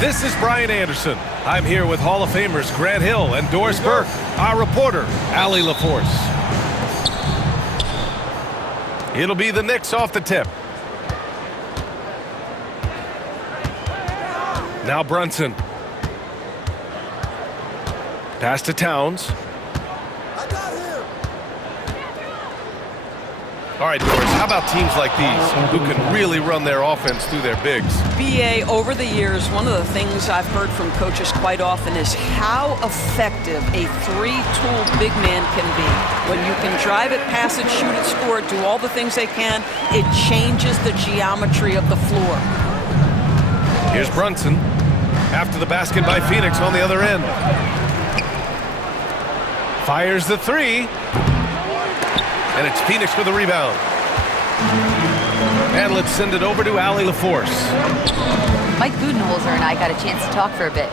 This is Brian Anderson. I'm here with Hall of Famers Grant Hill and Doris Burke, our reporter, Allie LaForce. It'll be the Knicks off the tip. Now Brunson. Pass to Towns. All right, Doris, how about teams like these who can really run their offense through their bigs? BA, over the years, one of the things I've heard from coaches quite often is how effective a three-tool big man can be. When you can drive it, pass it, shoot it, score it, do all the things they can, it changes the geometry of the floor. Here's Brunson after the basket by Phoenix on the other end. Fires the three. And it's Phoenix with a rebound. And let's send it over to Allie LaForce. Mike Budenholzer and I got a chance to talk for a bit.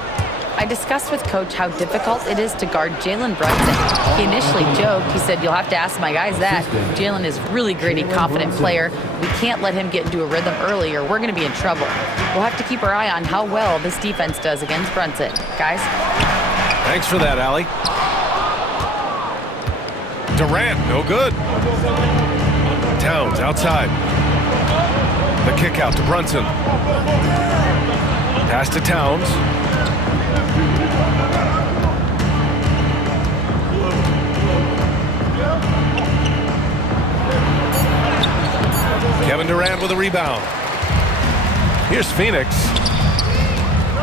I discussed with Coach how difficult it is to guard Jalen Brunson. He initially joked. He said, "You'll have to ask my guys that. Jalen is a really gritty, confident player. We can't let him get into a rhythm early or we're going to be in trouble. We'll have to keep our eye on how well this defense does against Brunson. Guys?" Thanks for that, Allie. Durant, no good. Towns outside. The kick out to Brunson. Pass to Towns. Kevin Durant with a rebound. Here's Phoenix.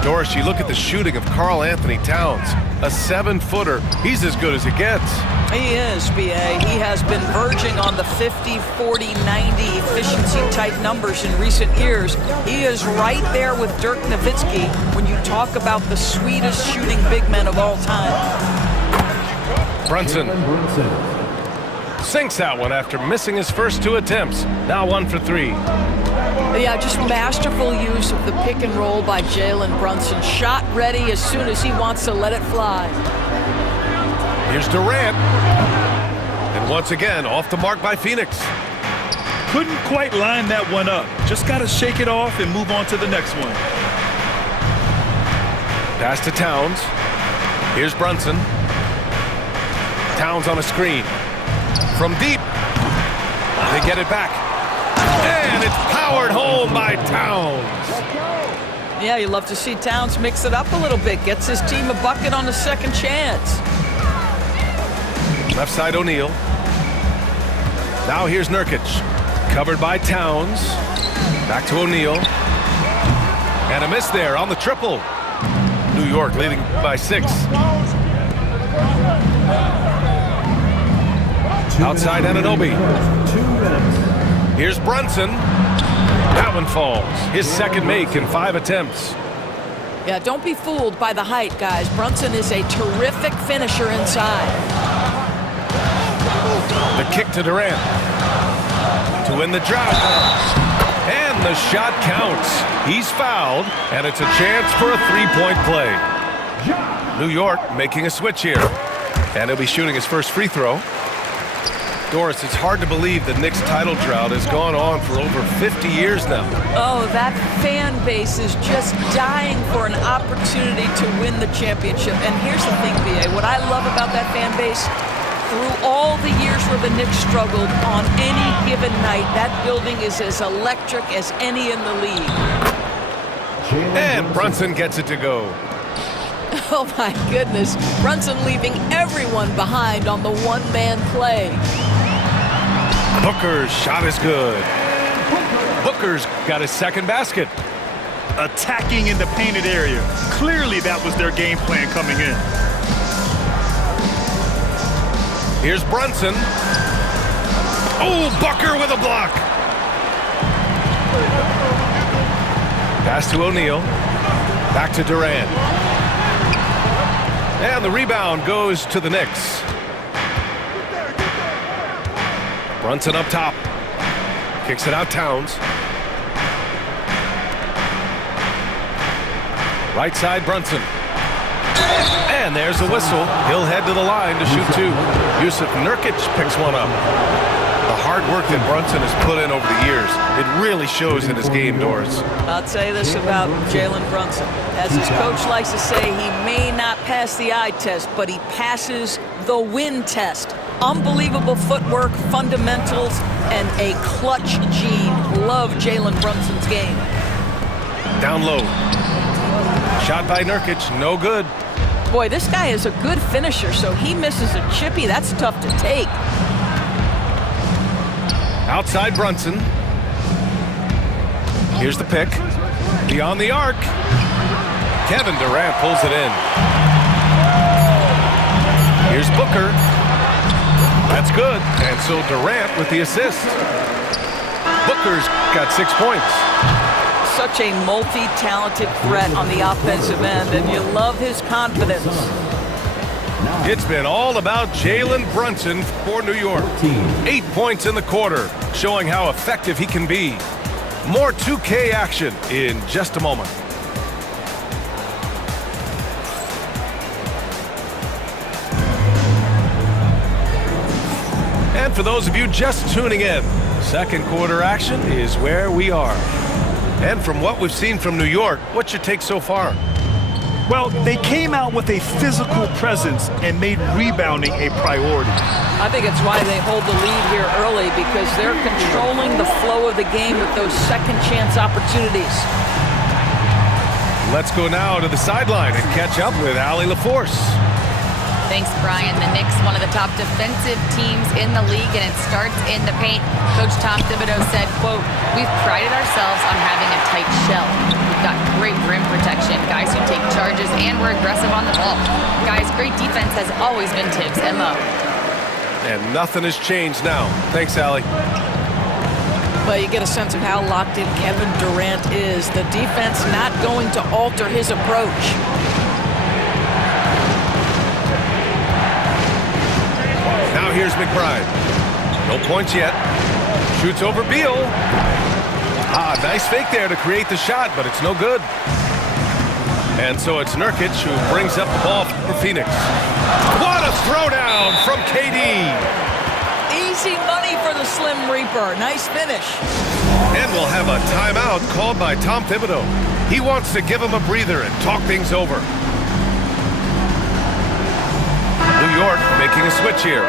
Doris, you look at the shooting of Karl Anthony Towns. A 7-footer. He's as good as it gets. He is, BA. He has been verging on the 50, 40, 90 efficiency type numbers in recent years. He is right there with Dirk Nowitzki when you talk about the sweetest shooting big men of all time. Brunson sinks that one after missing his first 2 attempts. Now 1 for 3. Yeah, just masterful use of the pick and roll by Jalen Brunson. Shot ready as soon as he wants to let it fly. Here's Durant. And once again, off the mark by Phoenix. Couldn't quite line that one up. Just got to shake it off and move on to the next one. Pass to Towns. Here's Brunson. Towns on a screen. From deep. They get it back. And it's powered home by Towns. Yeah, you love to see Towns mix it up a little bit. Gets his team a bucket on the second chance. Left side O'Neal. Now here's Nurkic. Covered by Towns. Back to O'Neal. And a miss there on the triple. New York leading by 6. Outside Anunoby. Here's Brunson. That one falls. His second make in 5 attempts. Yeah, don't be fooled by the height, guys. Brunson is a terrific finisher inside. The kick to Durant to win the drought. And the shot counts. He's fouled, and it's a chance for a 3-point play. New York making a switch here. And he'll be shooting his first free throw. Doris, it's hard to believe the Knicks title drought has gone on for over 50 years now. Oh, that fan base is just dying for an opportunity to win the championship. And here's the thing, BA, what I love about that fan base, through all the years where the Knicks struggled, on any given night, that building is as electric as any in the league. And Brunson gets it to go. Oh my goodness, Brunson leaving everyone behind on the one-man play. Booker's shot is good. Booker's got his second basket. Attacking in the painted area. Clearly that was their game plan coming in. Here's Brunson. Oh, Booker with a block. Pass to O'Neal. Back to Durant. And the rebound goes to the Knicks. Brunson up top. Kicks it out Towns. Right side Brunson. And there's the whistle. He'll head to the line to shoot 2. Jusuf Nurkic picks one up. The hard work that Brunson has put in over the years, it really shows in his game, Doris. I'll tell you this about Jalen Brunson. As his coach likes to say, he may not pass the eye test, but he passes the win test. Unbelievable footwork, fundamentals, and a clutch gene. Love Jalen Brunson's game. Down low. Shot by Nurkic, no good. Boy, this guy is a good finisher, so he misses a chippy. That's tough to take. Outside Brunson. Here's the pick. Beyond the arc. Kevin Durant pulls it in. Here's Booker. That's good. And so Durant with the assist. Booker's got 6 points. Such a multi-talented threat on the offensive end, and you love his confidence. It's been all about Jalen Brunson for New York. 8 points in the quarter, showing how effective he can be. More 2K action in just a moment. And for those of you just tuning in, second quarter action is where we are. And from what we've seen from New York, what's your take so far? Well, they came out with a physical presence and made rebounding a priority. I think it's why they hold the lead here early, because they're controlling the flow of the game with those second chance opportunities. Let's go now to the sideline and catch up with Allie LaForce. Thanks, Brian. The Knicks, one of the top defensive teams in the league, and it starts in the paint. Coach Tom Thibodeau said, quote, "We've prided ourselves on having a tight shell. We've got great rim protection, guys who take charges, and we're aggressive on the ball. Guys, great defense has always been Tibbs' MO." And nothing has changed now. Thanks, Allie. But you get a sense of how locked in Kevin Durant is. The defense not going to alter his approach. Now here's McBride. No points yet. Shoots over Beal. Nice fake there to create the shot, but it's no good. And so it's Nurkic who brings up the ball for Phoenix. What a throwdown from KD. Easy money for the Slim Reaper. Nice finish. And we'll have a timeout called by Tom Thibodeau. He wants to give him a breather and talk things over. New York making a switch here.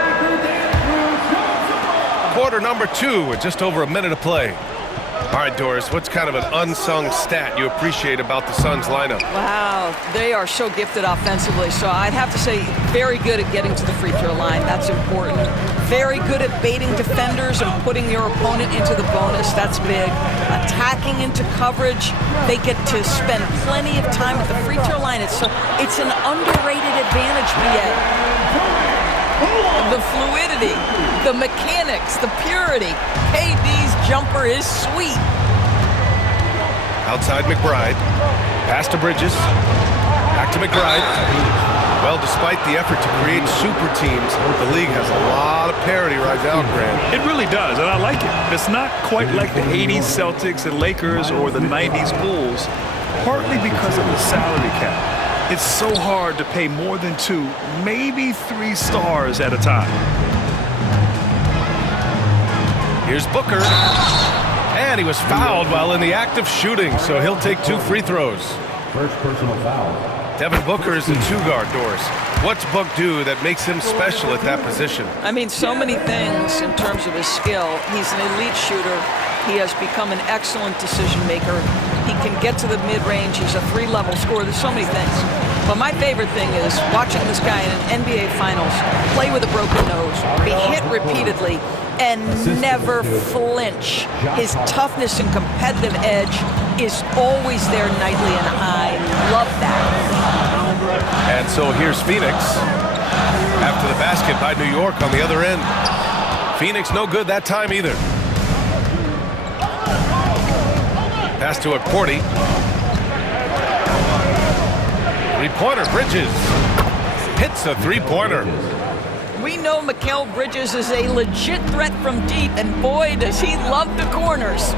Quarter number 2 with just over a minute to play. All right, Doris, what's kind of an unsung stat you appreciate about the Suns lineup? Wow, they are so gifted offensively. So I'd have to say very good at getting to the free throw line. That's important. Very good at baiting defenders and putting your opponent into the bonus. That's big. Attacking into coverage. They get to spend plenty of time at the free throw line. It's an underrated advantage, BA. The fluidity, the mechanics, the purity. KD's jumper is sweet. Outside McBride. Pass to Bridges. Back to McBride. Well, despite the effort to create super teams, the league has a lot of parity right now, Grant. It really does, and I like it. It's not quite like the 80s Celtics and Lakers or the 90s Bulls, partly because of the salary cap. It's so hard to pay more than 2, maybe 3 stars at a time. Here's Booker. And he was fouled while in the act of shooting, so he'll take 2 free throws. First personal foul. Devin Booker is the 2-guard, Doris. What's Book do that makes him special at that position? I mean, so many things in terms of his skill. He's an elite shooter. He has become an excellent decision maker. He can get to the mid-range. He's a 3-level scorer. There's so many things. But my favorite thing is watching this guy in an NBA Finals play with a broken nose, be hit repeatedly, and never flinch. His toughness and competitive edge is always there nightly, and I love that. And so here's Phoenix. After the basket by New York on the other end. Phoenix no good that time either. Pass to Cordy. Three-pointer, Bridges. Hits a three-pointer. We know Mikal Bridges is a legit threat from deep, and boy, does he love the corners.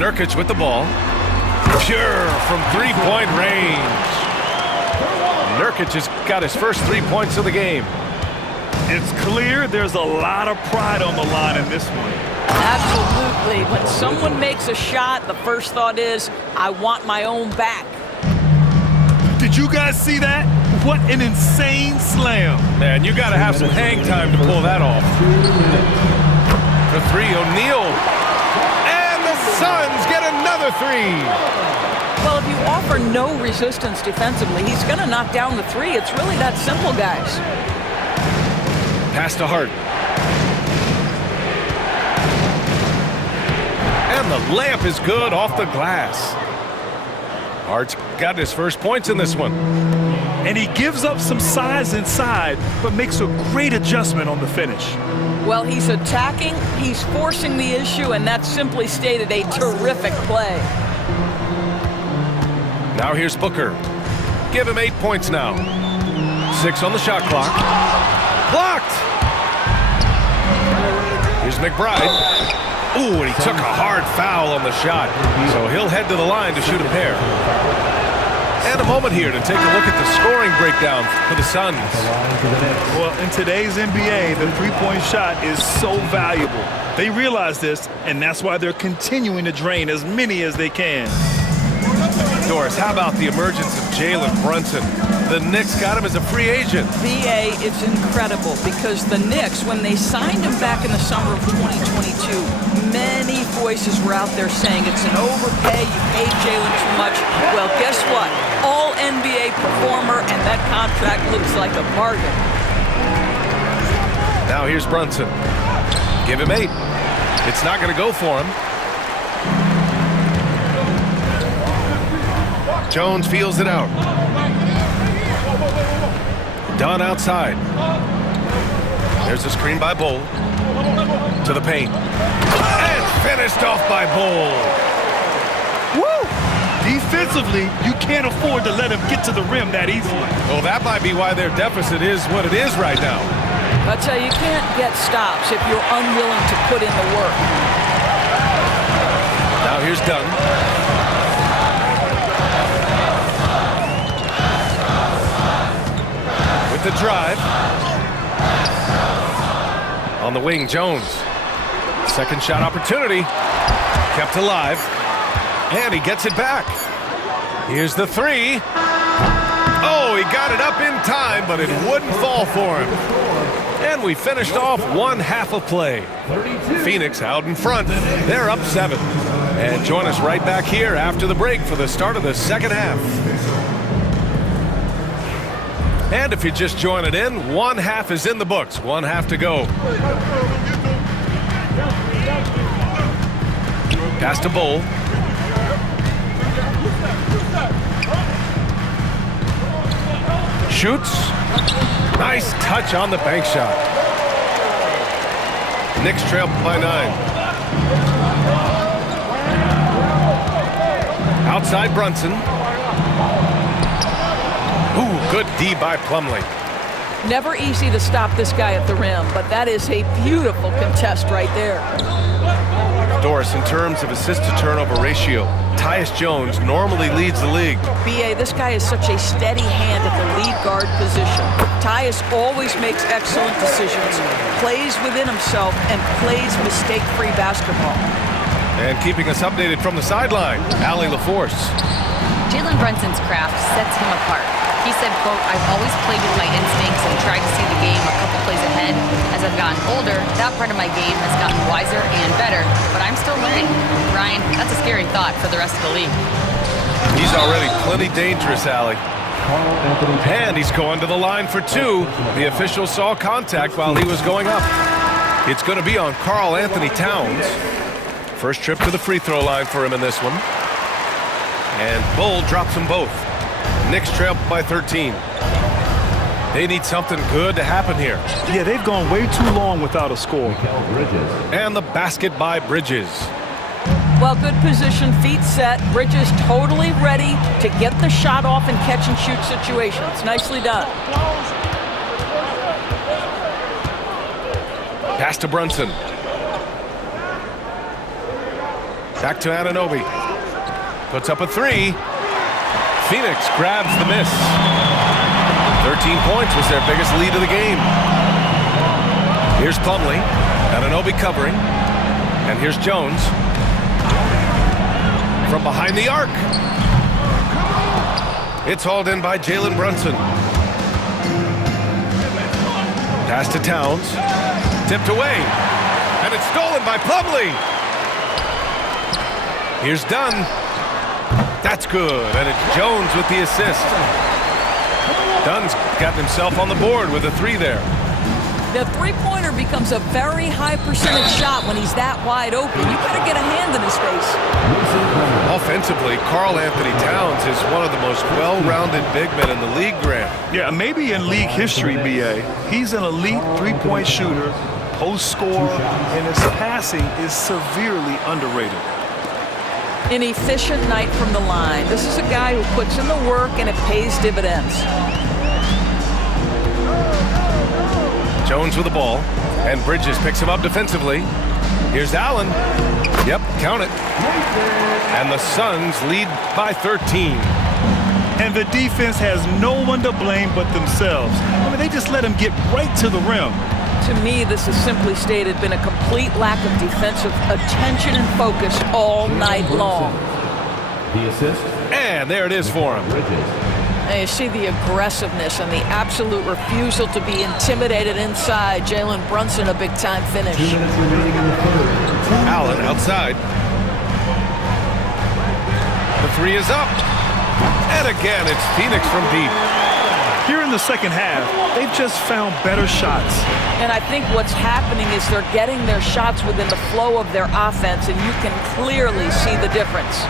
Nurkic with the ball. Pure from three-point range. Nurkic has got his first 3 points of the game. It's clear there's a lot of pride on the line in this one. Absolutely. When someone makes a shot, the first thought is, I want my own back. Did you guys see that? What an insane slam. Man, you got to have some hang time to pull that off. The three, O'Neal. And the Suns get another three. Well, if you offer no resistance defensively, he's going to knock down the three. It's really that simple, guys. Pass to Hart. And the layup is good off the glass. Hart's got his first points in this one. And he gives up some size inside, but makes a great adjustment on the finish. Well, he's attacking, he's forcing the issue, and that's simply stated a terrific play. Now here's Booker. Give him 8 points now. 6 on the shot clock. Blocked! Here's McBride. Ooh, and he took a hard foul on the shot. So he'll head to the line to shoot a pair. And a moment here to take a look at the scoring breakdown for the Suns. Well, in today's NBA, the three-point shot is so valuable. They realize this, and that's why they're continuing to drain as many as they can. Doris, how about the emergence of Jalen Brunson? The Knicks got him as a free agent. BA, it's incredible because the Knicks, when they signed him back in the summer of 2022, many voices were out there saying it's an overpay, you paid Jalen too much. Well, guess what? All NBA performer, and that contract looks like a bargain. Now here's Brunson. Give him 8. It's not going to go for him. Jones feels it out. Dunn outside. There's a screen by Bull. To the paint. And finished off by Bull. Woo! Defensively, you can't afford to let him get to the rim that easily. Well, that might be why their deficit is what it is right now. I tell you, you can't get stops if you're unwilling to put in the work. Now here's Dunn. The drive. On the wing, Jones. Second shot opportunity. Kept alive. And he gets it back. Here's the three. Oh, he got it up in time, but it wouldn't fall for him. And we finished off one half of play. Phoenix out in front. They're up 7. And join us right back here after the break for the start of the second half. And if you're just joining in, one half is in the books. One half to go. Pass to Bull. Shoots. Nice touch on the bank shot. Knicks trail by 9. Outside Brunson. Ooh, good D by Plumlee. Never easy to stop this guy at the rim, but that is a beautiful contest right there. Doris, in terms of assist-to-turnover ratio, Tyus Jones normally leads the league. BA, this guy is such a steady hand at the lead guard position. Tyus always makes excellent decisions, plays within himself, and plays mistake-free basketball. And keeping us updated from the sideline, Allie LaForce. Jalen Brunson's craft sets him apart. He said, quote, I've always played with my instincts and tried to see the game a couple plays ahead. As I've gotten older, that part of my game has gotten wiser and better, but I'm still learning. Ryan, that's a scary thought for the rest of the league. He's already plenty dangerous, Allie. And he's going to the line for 2. The official saw contact while he was going up. It's going to be on Karl Anthony Towns. First trip to the free throw line for him in this one. And Bull drops them both. Knicks trail by 13. They need something good to happen here. Yeah, they've gone way too long without a score. And the basket by Bridges. Well, good position, feet set. Bridges totally ready to get the shot off in catch-and-shoot situations. Nicely done. Pass to Brunson. Back to Anunoby. Puts up a 3. Phoenix grabs the miss. 13 points was their biggest lead of the game. Here's Plumlee. Anunoby covering. And here's Jones. From behind the arc. It's hauled in by Jalen Brunson. Pass to Towns. Tipped away. And it's stolen by Plumlee. Here's Dunn. That's good. And it's Jones with the assist. Dunn's gotten himself on the board with a 3 there. The three-pointer becomes a very high percentage shot when he's that wide open. You better get a hand in his face. Offensively, Karl Anthony Towns is one of the most well-rounded big men in the league, Grant. Yeah, maybe in league history, B.A. He's an elite three-point shooter, post scorer, and his passing is severely underrated. An efficient night from the line. This is a guy who puts in the work and it pays dividends. Jones with the ball, and Bridges picks him up defensively. Here's Allen. Yep, count it. And the Suns lead by 13. And the defense has no one to blame but themselves. I mean, they just let him get right to the rim. To me, this has simply stated been a complete lack of defensive attention and focus all night long. The assist. And there it is for him. And you see the aggressiveness and the absolute refusal to be intimidated inside. Jalen Brunson, a big-time finish. 2 minutes remaining in the third. Allen outside. The 3 is up. And again, it's Phoenix from deep. Here in the second half, they've just found better shots. And I think what's happening is they're getting their shots within the flow of their offense, and you can clearly see the difference.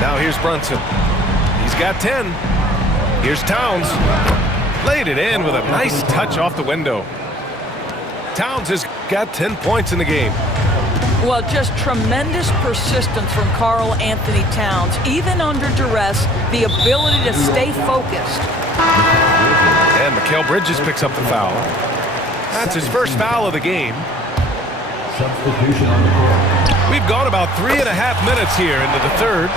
Now here's Brunson. He's got 10. Here's Towns. Laid it in with a nice touch off the window. Towns has got 10 points in the game. Well, just tremendous persistence from Karl Anthony Towns. Even under duress, the ability to stay focused. And Mikal Bridges picks up the foul. That's his first foul of the game. Substitution on the court. We've gone about 3.5 minutes here into the third.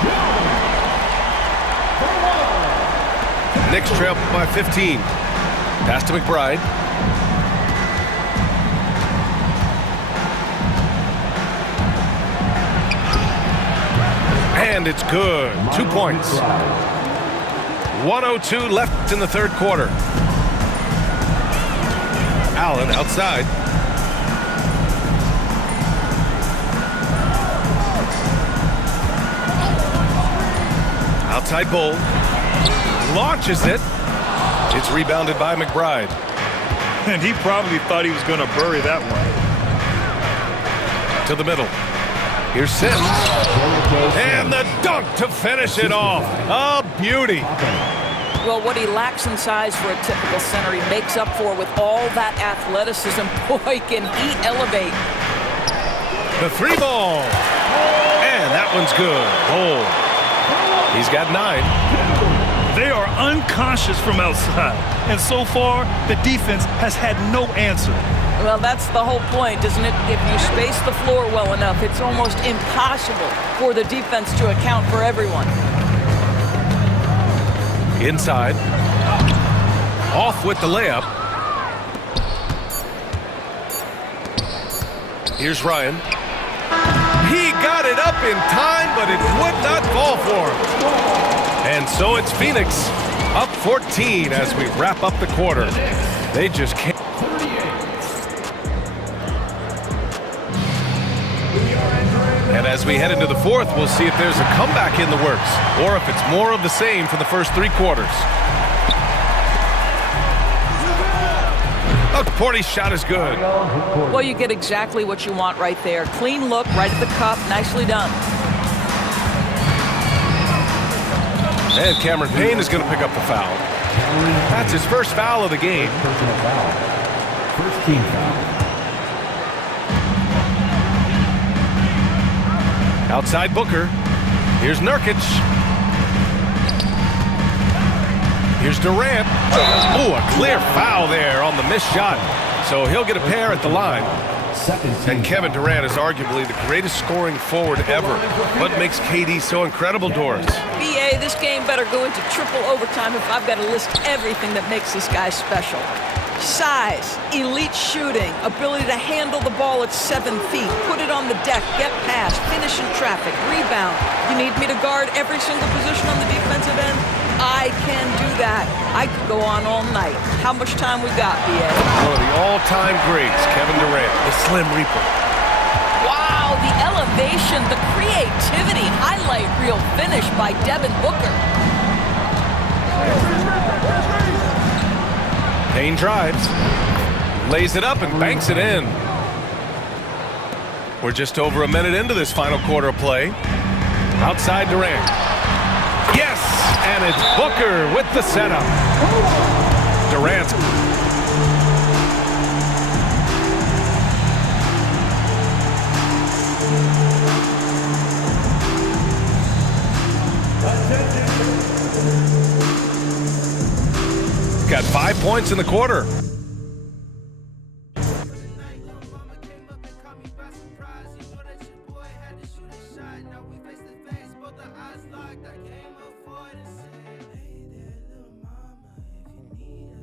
Knicks trail by 15. Pass to McBride. And it's good. 2 points. 1:02 left in the third quarter. Allen outside. Outside Bull. Launches it. It's rebounded by McBride. And he probably thought he was going to bury that one. To the middle. Here's Sims. And the dunk to finish it off. A beauty. Well, what he lacks in size for a typical center, he makes up for with all that athleticism. Boy, can he elevate. The 3 ball. And that one's good. Oh. He's got 9. They are unconscious from outside. And so far, the defense has had no answer. Well, that's the whole point, isn't it? If you space the floor well enough, it's almost impossible for the defense to account for everyone. Inside. Off with the layup. Here's Ryan. He got it up in time, but it would not fall for him. And so it's Phoenix up 14 as we wrap up the quarter. They just can't. And as we head into the fourth, we'll see if there's a comeback in the works or if it's more of the same for the first 3 quarters. Look, Porty's shot is good. Well, you get exactly what you want right there. Clean look, right at the cup. Nicely done. And Cameron Payne is going to pick up the foul. That's his first foul of the game. Personal foul. First team foul. Outside Booker. Here's Nurkic. Here's Durant. Oh, a clear foul there on the missed shot. So he'll get a pair at the line. And Kevin Durant is arguably the greatest scoring forward ever. What makes KD so incredible, Doris? BA, this game better go into triple overtime if I've got to list everything that makes this guy special. Size, elite shooting, ability to handle the ball at 7 feet, put it on the deck, get past, finish in traffic, rebound. You need me to guard every single position on the defensive end? I can do that. I could go on all night. How much time we got, B.A.? One of the all-time greats, Kevin Durant, the Slim Reaper. Wow, the elevation, the creativity, highlight reel finish by Devin Booker. Payne drives, lays it up and banks it in. We're just over a minute into this final quarter of play. Outside Durant. Yes, and it's Booker with the setup. Durant. Got 5 points in the quarter.